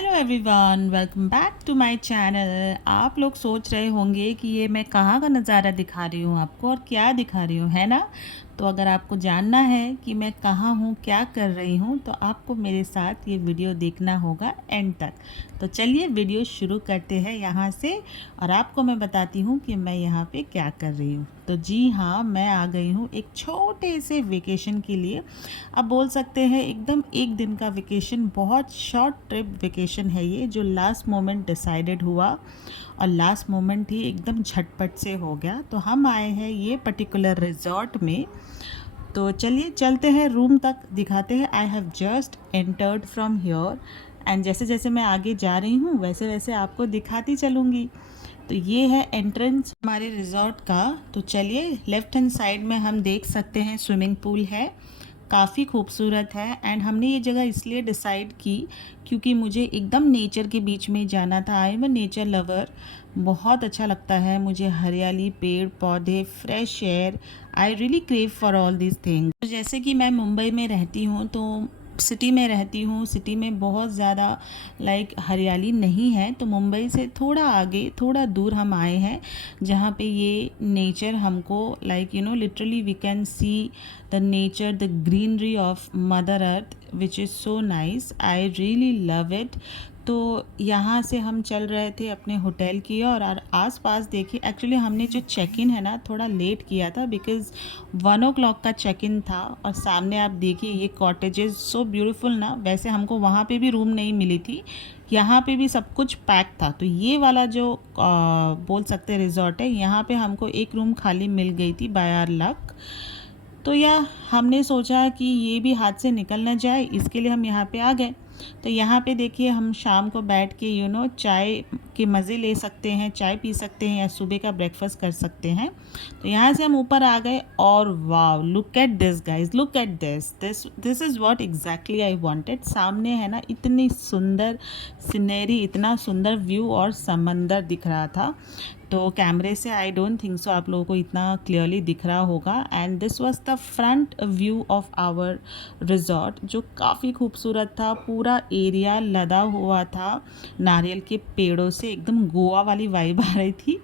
Hello everyone, welcome back to my channel. आप लोग सोच रहे होंगे कि ये मैं कहाँ का नज़ारा दिखा रही हूँ आपको और क्या दिखा रही हूँ, है ना। तो अगर आपको जानना है कि मैं कहाँ हूँ, क्या कर रही हूँ, तो आपको मेरे साथ ये वीडियो देखना होगा एंड तक। तो चलिए वीडियो शुरू करते हैं यहाँ से और आपको मैं बताती हूँ कि मैं यहाँ पे क्या कर रही हूँ। तो जी हाँ, मैं आ गई हूँ एक छोटे से वेकेशन के लिए। आप बोल सकते हैं एकदम एक दिन का वेकेशन, बहुत शॉर्ट ट्रिप वेकेशन है ये, जो लास्ट मोमेंट डिसाइडेड हुआ और लास्ट मोमेंट ही एकदम झटपट से हो गया। तो हम आए हैं ये पर्टिकुलर रिजॉर्ट में। तो चलिए चलते हैं रूम तक, दिखाते हैं। I have just entered from here and जैसे जैसे मैं आगे जा रही हूँ वैसे वैसे आपको दिखाती चलूँगी। तो ये है एंट्रेंस हमारे रिजॉर्ट का। तो चलिए, लेफ्ट हैंड साइड में हम देख सकते हैं स्विमिंग पूल है, काफ़ी खूबसूरत है। एंड हमने ये जगह इसलिए डिसाइड की क्योंकि मुझे एकदम नेचर के बीच में जाना था। I am a nature lover, बहुत अच्छा लगता है मुझे हरियाली, पेड़ पौधे, fresh air. I really crave for all this things. जैसे कि मैं मुंबई में रहती हूँ, तो सिटी में रहती हूँ, सिटी में बहुत ज़्यादा हरियाली नहीं है। तो मुंबई से थोड़ा आगे, थोड़ा दूर हम आए हैं जहाँ पे ये नेचर हमको literally we can see the nature, the greenery of mother earth, which is so nice. I really love it. तो यहाँ से हम चल रहे थे अपने होटल की ओर और आस पास देखिए, एक्चुअली हमने जो चेक इन है ना थोड़ा लेट किया था बिकॉज़ 1 o'clock का चेक इन था। और सामने आप देखिए ये कॉटेजेस, सो ब्यूटीफुल ना। वैसे हमको वहाँ पे भी रूम नहीं मिली थी, यहाँ पे भी सब कुछ पैक था। तो ये वाला जो बोल सकते हैं रिजॉर्ट है, यहाँ पे हमको एक रूम खाली मिल गई थी बाय आवर लक। तो हमने सोचा कि ये भी हाथ से निकल ना जाए, इसके लिए हम यहाँ पे आ गए। तो यहाँ पे देखिए हम शाम को बैठ के चाय के मज़े ले सकते हैं, चाय पी सकते हैं या सुबह का ब्रेकफास्ट कर सकते हैं। तो यहाँ से हम ऊपर आ गए और wow, look at this guys, look at this is what exactly I wanted. सामने है ना इतनी सुंदर सीनरी, इतना सुंदर व्यू और समंदर दिख रहा था। तो कैमरे से आई डोंट थिंक सो आप लोगों को इतना क्लियरली दिख रहा होगा। And this was the front view of our resort, जो काफ़ी खूबसूरत था। पूरा एरिया लदा हुआ था नारियल के पेड़ों से, एकदम गोवा वाली वाइब आ रही थी।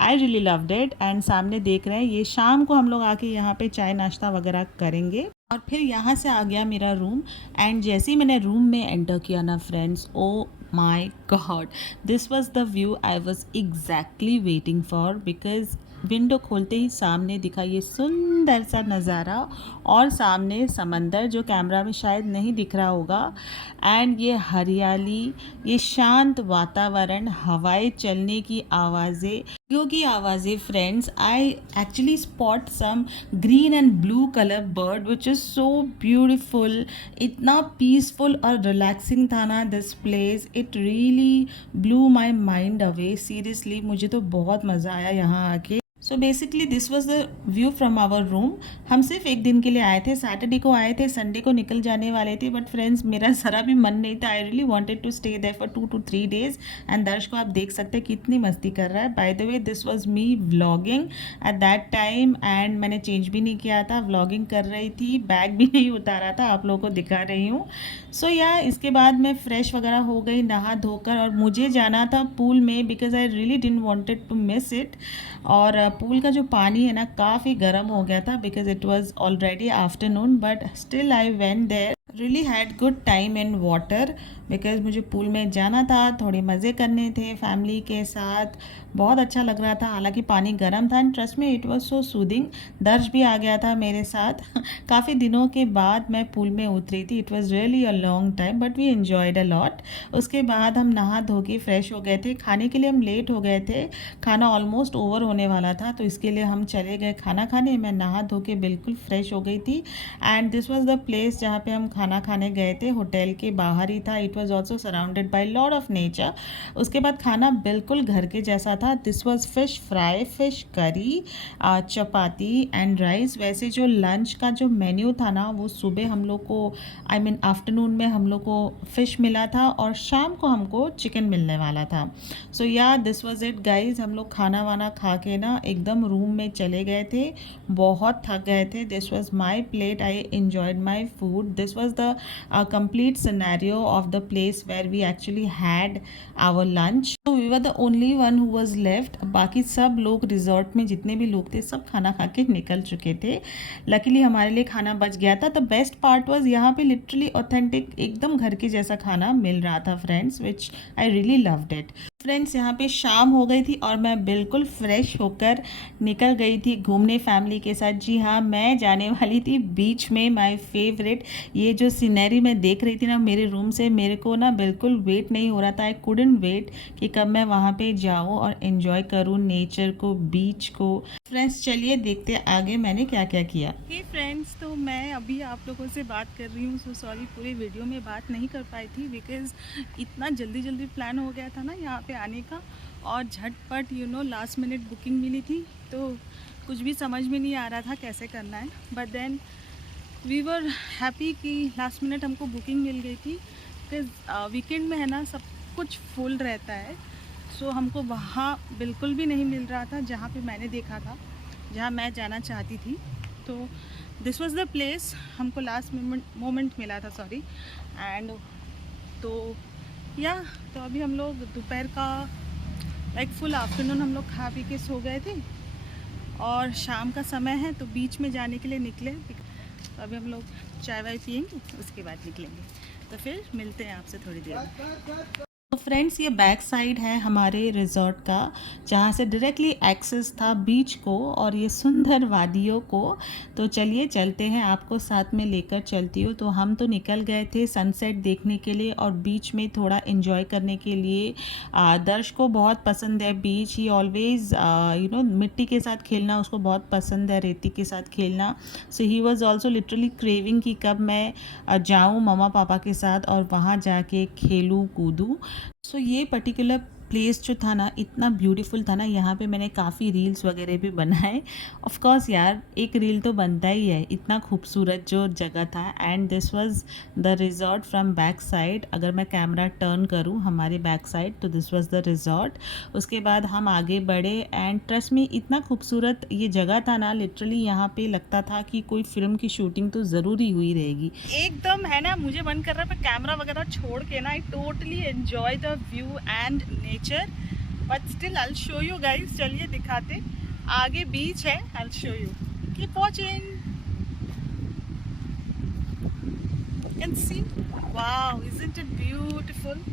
I really loved it. And सामने देख रहे हैं, ये शाम को हम लोग आके यहाँ पे चाय नाश्ता वगैरह करेंगे। और फिर यहाँ से आ गया मेरा रूम। एंड जैसे ही मैंने रूम में एंटर किया ना friends, oh my god, this was the view I was exactly waiting for. Because window खोलते ही सामने दिखा ये सुंदर सा नज़ारा और सामने समंदर, जो कैमरा में शायद नहीं दिख रहा होगा। एंड ये हरियाली, ये शांत वातावरण, हवाएं चलने की आवाज़ें, की आवाज़ें friends. I actually spot some green and blue colour bird which is so beautiful. इतना पीसफुल और रिलैक्सिंग था ना this place, it really blew my mind away. Seriously मुझे तो बहुत मज़ा आया यहाँ आके। So basically this was the view from our room. हम सिर्फ एक दिन के लिए आए थे, सैटरडे को आए थे, संडे को निकल जाने वाले थे। बट फ्रेंड्स मेरा ज़रा भी मन नहीं था। I really wanted to stay there for 2 to 3 days। And Darsh को आप देख सकते हैं कितनी मस्ती कर रहा है। By the way, this was me vlogging at that time and मैंने चेंज भी नहीं किया था, व्लॉगिंग कर रही थी, बैग भी नहीं उतारा था, आप लोगों को दिखा रही हूँ। सो इसके बाद मैं फ्रेश वगैरह हो गई नहा धोकर, और मुझे जाना था पूल में because I really didn't wanted to miss it. और पूल का जो पानी है ना काफ़ी गर्म हो गया था because it was already afternoon. But still I went there, really had good time in water because मुझे पूल में जाना था, थोड़े मज़े करने थे फैमिली के साथ। बहुत अच्छा लग रहा था, हालांकि पानी गर्म था एंड ट्रस्ट में इट वाज सो सूदिंग। दर्श भी आ गया था मेरे साथ। काफ़ी दिनों के बाद मैं पूल में उतरी थी। It was really a long time but we enjoyed a lot. उसके बाद हम नहा धो के फ्रेश हो गए थे। खाने के लिए हम लेट हो गए थे, खाना ऑलमोस्ट ओवर होने वाला था, तो इसके लिए हम चले गए खाना खाने। मैं नहा धो के बिल्कुल फ्रेश हो गई थी। And this was the place जहाँ पे हम खाना खाने गए थे, होटल के बाहर ही था। It was also surrounded by lot of nature. उसके बाद खाना बिल्कुल घर के जैसा था। This was fish fry, fish curry, chapati and rice. वैसे जो लंच का जो मेन्यू था ना, वो सुबह हम लोग को आफ्टरनून में हम लोग को फ़िश मिला था और शाम को हमको चिकन मिलने वाला था। So this was it guys. हम लोग खाना वाना खा के ना एकदम रूम में चले गए थे, बहुत थक गए थे। This was my plate, I enjoyed my food. This was the complete scenario of the place where we actually had our lunch. So we were the only one who was left. बाकी सब लोग resort में जितने भी लोग थे सब खाना खा के निकल चुके थे. लकीली हमारे लिए खाना बच गया था. द बेस्ट पार्ट वॉज यहाँ पे लिटरली ऑथेंटिक एकदम घर के जैसा खाना मिल रहा था friends, which I really loved it. Friends यहाँ पे शाम हो गई थी और मैं बिल्कुल फ्रेश होकर निकल गई थी घूमने फैमिली के साथ. जी हाँ, मैं जाने वाली थी बीच में, माय फेवरेट. ये जो सीनरी मैं देख रही थी ना मेरे रूम से, मेरे को ना बिल्कुल वेट नहीं हो रहा था. आई कुडंट वेट कि कब मैं वहाँ पे जाऊँ और एंजॉय करूँ नेचर को, बीच को. फ्रेंड्स चलिए देखते हैं आगे मैंने क्या क्या किया. हे फ्रेंड्स, तो मैं अभी आप लोगों से बात कर रही हूँ. सो सॉरी पूरे वीडियो में बात नहीं कर पाई थी बिकॉज़ इतना जल्दी जल्दी प्लान हो गया था ना यहाँ पे आने का, और झटपट लास्ट मिनट बुकिंग मिली थी, तो कुछ भी समझ में नहीं आ रहा था कैसे करना है. But then we were happy कि लास्ट मिनट हमको बुकिंग मिल गई थी बिकॉज वीकेंड में है ना सब कुछ फुल रहता है. सो हमको वहाँ बिल्कुल भी नहीं मिल रहा था जहाँ पे मैंने देखा था, जहाँ मैं जाना चाहती थी. तो दिस वाज द प्लेस हमको लास्ट मोमेंट मिला था, सॉरी. एंड तो तो अभी हम लोग दोपहर का लाइक फुल आफ्टरनून हम लोग खा पी के सो गए थे और शाम का समय है तो बीच में जाने के लिए निकले. तो अभी हम लोग चाय वाय पियेंगे, उसके बाद निकलेंगे. तो फिर मिलते हैं आपसे थोड़ी देर में. तो फ्रेंड्स ये बैक साइड है हमारे रिजॉर्ट का, जहाँ से डायरेक्टली एक्सेस था बीच को और ये सुंदर वादियों को. तो चलिए चलते हैं, आपको साथ में लेकर चलती हूँ. तो हम तो निकल गए थे सनसेट देखने के लिए और बीच में थोड़ा एंजॉय करने के लिए. दर्श को बहुत पसंद है बीच. ही ऑलवेज मिट्टी के साथ खेलना उसको बहुत पसंद है, रेती के साथ खेलना. So he was also literally craving कि कब मैं जाऊँ मम्मा पापा के साथ और वहाँ जाके खेलूँ कूदूँ. सो ये पर्टिकुलर प्लेस जो था ना इतना ब्यूटीफुल था ना, यहाँ पे मैंने काफ़ी रील्स वगैरह भी बनाए. ऑफ कोर्स यार एक रील तो बनता ही है, इतना खूबसूरत जो जगह था. And this was the resort from back side. अगर मैं कैमरा टर्न करूँ हमारे बैक साइड तो दिस वाज द रिजॉर्ट. उसके बाद हम आगे बढ़े एंड ट्रस्ट में इतना खूबसूरत ये जगह था ना, लिटरली यहाँ पे लगता था कि कोई फिल्म की शूटिंग तो ज़रूरी हुई रहेगी एकदम, है ना. मुझे मन कर रहा है कैमरा वगैरह छोड़ के ना, I totally enjoy the view and nature. But still I will show you guys. चलिए दिखाते, आगे बीच है, I will show you. Keep watching. Can see, wow, isn't it beautiful.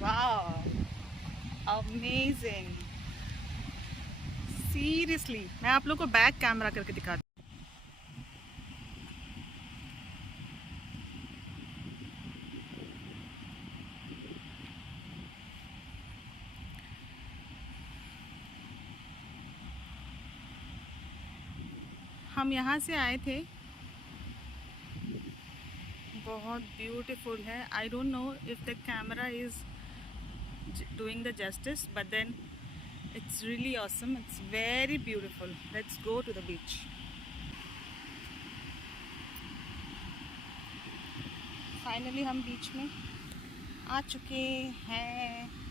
Wow, amazing. Seriously मैं आप लोग को बैक कैमरा करके दिखाती. हम यहाँ से आए थे, बहुत ब्यूटीफुल है. I don't know if the camera is doing the justice, but then it's really awesome. It's very beautiful. Let's go to the beach. Finally हम बीच में आ चुके हैं.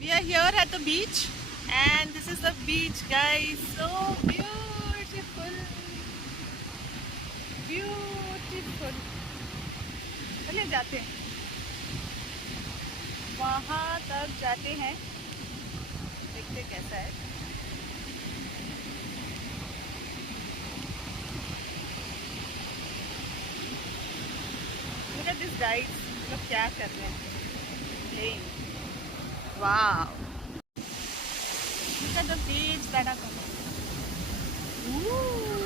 We are here at the beach and this is the beach guys. So beautiful, beautiful. चलिए जाते हैं वहाँ तक, जाते हैं, देखते कैसा है. Look at this guys, लोग क्या कर रहे हैं, playing. Wow! Look at the beach that are coming. Ooh,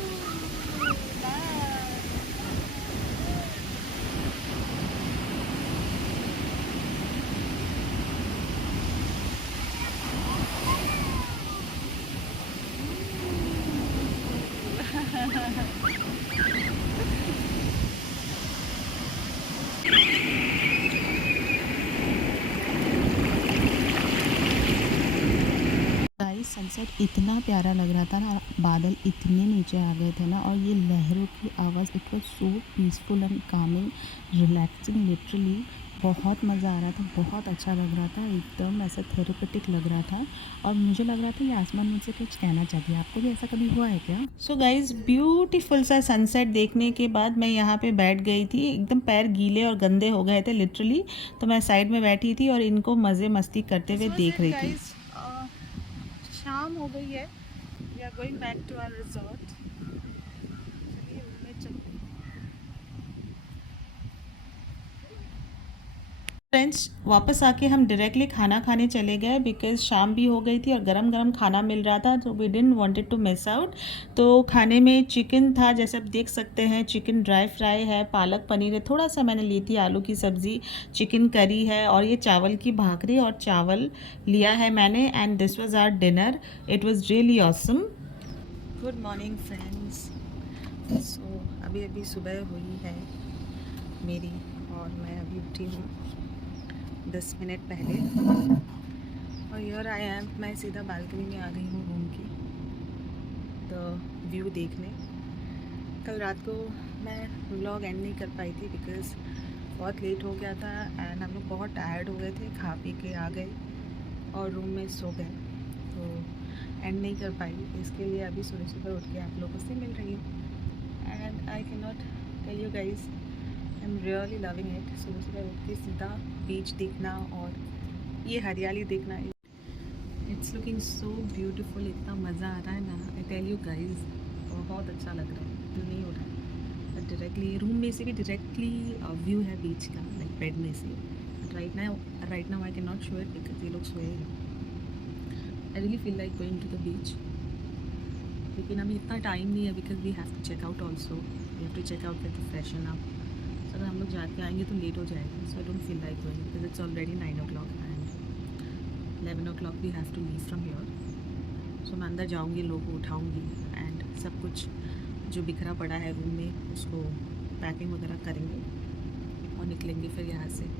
nice. Sunset इतना प्यारा लग रहा था ना, बादल इतने नीचे आ गए थे ना, और ये लहरों की आवाज़, it was so peaceful and Kameng, relaxing literally. बहुत मज़ा आ रहा था, बहुत अच्छा लग रहा था, एकदम ऐसा थेरेपेटिक लग रहा था। और मुझे लग रहा था ये आसमान मुझसे कुछ कहना चाहती है। आपको भी ऐसा कभी हुआ है क्या? सो गाइज, ब्यूटीफुल सा सनसेट देखने के बाद मैं यहाँ पे बैठ गई थी। एकदम पैर गीले और गंदे हो गए थे लिटरली, तो मैं साइड में बैठी थी और इनको मज़े मस्ती करते हुए देख रही थी। शाम हो गई है, we are going back to our resort. चलिए रूम में चलते हैं। फ्रेंड्स, वापस आके हम डायरेक्टली खाना खाने चले गए, बिकॉज़ शाम भी हो गई थी और गरम गरम खाना मिल रहा था, तो we didn't wanted to miss out. तो खाने में चिकन था, जैसे आप देख सकते हैं, चिकन ड्राई फ्राई है, पालक पनीर है, थोड़ा सा मैंने ली थी आलू की सब्ज़ी, चिकन करी है, और ये चावल की भाकरी और चावल लिया है मैंने। And this was our dinner, it was really awesome. Good morning friends. So अभी अभी सुबह हुई है मेरी, और मैं अभी उठी हूँ 10 मिनट पहले, और योर आई एम, मैं सीधा बालकनी में आ गई हूँ रूम की तो व्यू देखने। कल रात को मैं व्लॉग एंड नहीं कर पाई थी, बिकॉज़ बहुत लेट हो गया था एंड हम लोग बहुत टायर्ड हो गए थे, खा पी के आ गए और रूम में सो गए, तो एंड नहीं कर पाई। इसके लिए अभी सुबह सुबह उठ के आप लोगों से मिल रही हूँ। And I can not tell you guys, I am really loving it. सुबह सुबह उठ के सीधा बीच देखना और ये हरियाली देखना, इट्स लुकिंग सो ब्यूटीफुल। इतना मज़ा आ रहा है ना, आई टेल यू गाइज, बहुत अच्छा लग रहा है। दिल नहीं हो रहा है, बट डायरेक्टली रूम में से भी डायरेक्टली व्यू है बीच का, लाइक बेड में से। But right now I can not show it because ये लोग सोए हैं। I really feel like going to the beach, लेकिन अभी इतना टाइम नहीं है, because we have to check out also, we have to check out with freshen up. अगर हम लोग जाके आएंगे तो लेट हो जाएगा, so I don't feel like going, because it's already 9 o'clock and 11 o'clock we have to leave from here. So मैं अंदर जाऊँगी, लोगों को उठाऊँगी एंड सब कुछ जो बिखरा पड़ा है रूम में उसको पैकिंग वगैरह करेंगे और निकलेंगे फिर यहाँ से।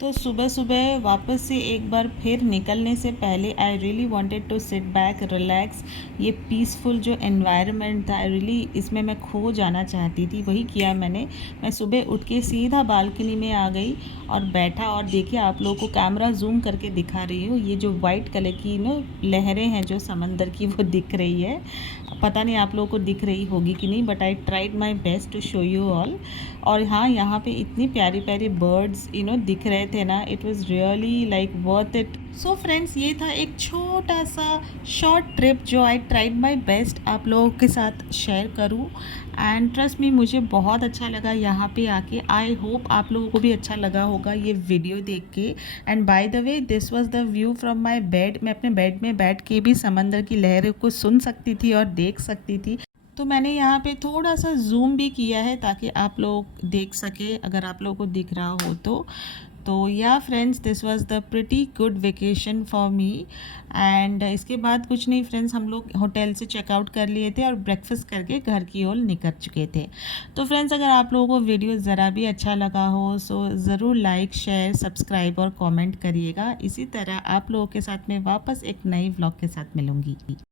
तो सुबह सुबह वापस से एक बार फिर निकलने से पहले I really wanted to sit back, relax. ये पीसफुल जो एनवायरनमेंट था, रियली इसमें मैं खो जाना चाहती थी, वही किया मैंने। मैं सुबह उठ के सीधा बालकनी में आ गई और बैठा, और देखिए आप लोगों को कैमरा जूम करके दिखा रही हूँ, ये जो वाइट कलर की लहरें हैं जो समंदर की, वो दिख रही है। पता नहीं आप लोगों को दिख रही होगी कि नहीं, but I tried my best to show you all. और हाँ, यहाँ पे इतनी प्यारी प्यारी बर्ड्स दिख रहे थे ना, it was really like worth it. So friends, ये था एक छोटा सा शॉर्ट ट्रिप जो आई ट्राइड माई बेस्ट आप लोगों के साथ शेयर करूँ। एंड ट्रस्ट मी, मुझे बहुत अच्छा लगा यहाँ पे आके। आई होप आप लोगों को भी अच्छा लगा होगा ये वीडियो देख के। And by the way, this was the view from my bed. मैं अपने बेड में बैठ के भी समंदर की लहरों को सुन सकती थी और देख सकती थी। तो मैंने यहाँ पे थोड़ा सा जूम भी किया है ताकि आप लोग देख सके, अगर आप लोगों को दिख रहा हो तो या friends, this was the pretty good vacation for me. And इसके बाद कुछ नहीं फ्रेंड्स, हम लोग होटल से चेकआउट कर लिए थे और ब्रेकफास्ट करके घर की ओर निकल चुके थे। तो फ्रेंड्स, अगर आप लोगों को वीडियो ज़रा भी अच्छा लगा हो सो ज़रूर लाइक, शेयर, सब्सक्राइब और कमेंट करिएगा। इसी तरह आप लोगों के साथ में वापस एक नई व्लॉग के साथ मिलूँगी।